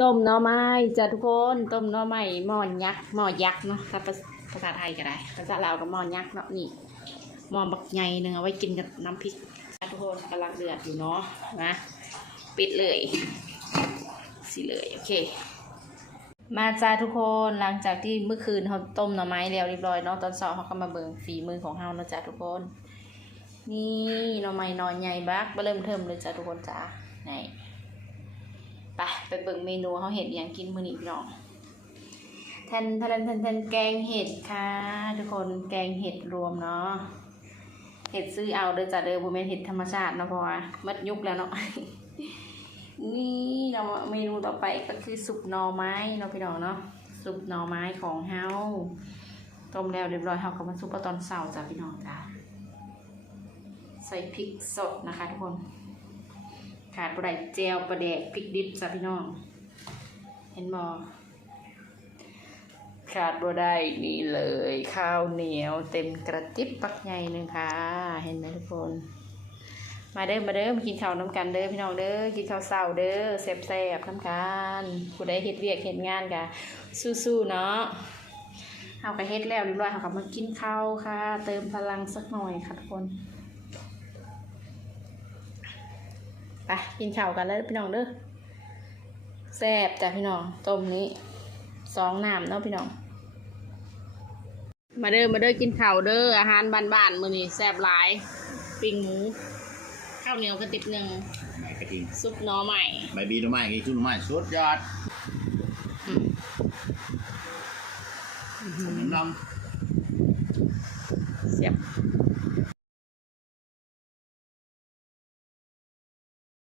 ต้มหน่อไม้จ้ะทุกคนต้มหน่อไม้หม้อยักษ์หม้อยักษ์เนาะถ้าภาภาษาไทยก็ได้ภาษาลาวก็หม้อยักษ์เนาะนี่หม้อบักใหญ่หนึ่งเอาไว้กินกับน้ำพริกจ้ะทุกคนกำลังเดือดอยู่เนาะนะปิดเลยสิเลยโอเค มาจ้าทุกคนหลังจากที่เมื่อคืนเขาต้มหน่อไม้แล้วเรียบร้อยเนาะตอนเช้าเขาก็มาเบิ่งฝีมือของเฮาเนาะจ้าทุกคน นี่หน่อไม้นอนใหญ่บักเริ่มเทิมเลยจ้าทุกคนจ้าไหน ไปไปเบิ่งเมนูเขาเห็ดอย่างกินมื้อนี้พี่น้องแทนแทนแทนแทนแกงเห็ดค่ะ ทุกคนแกงเห็ดรวมเนาะเห็ดซื้อเอาเด้อจ้าเด้อบ่แม่นเห็ดธรรมชาติเนาะพราะว่ามัดยุคแล้วเนาะนี่เราเมนูต่อไปก็คือซุปหน่อไม้เนาะพี่น้องเนาะซุปหน่อไม้ของเฮาต้มแล้วเรียบร้อยเฮาก็มาซุปตอนเช้าจ้ะพี่น้องจ้ะใส่พริกสดนะคะทุกคน ขาดบะไดเจลปลาแดกพริกดิบจ้ะพี่น้อง เห็นบอขาดบะไดนี่เลยข้าวเหนียวเต็มกระติบปักใหญ่หนึ่งค่ะ เห็นไหมทุกคน มาเด้อมาเด้อมากินข้าวน้ำกันเด้อพี่น้องเด้อกินข้าวเช้าเด้อแซ่บๆน้ำกันผู้ใดเฮ็ดเวียกเฮ็ดงานกะสู้ๆเนาะเฮาก็เฮ็ดแล้วเรียบร้อยเฮาก็มากินข้าวค่ะ เติมพลังสักหน่อยค่ะทุกคน ไปกินข้าวกันแล้วพี่น้องเด้อแซ่บจ้ะพี่น้องต้มนี้สองน้ำเนาะพี่น้อง มาเด้อมาเด้อกินข้าวเด้ออาหารบ้านๆมื้อนี้แซ่บหลายปิ้งหมูข้าวเหนียวกระติบหนึ่งไม่กระทิงซุปหน่อใหม่ใบบีหน่อไม้กี่ชุดหน่อไม้สุดยอดน้ำน้เสียบ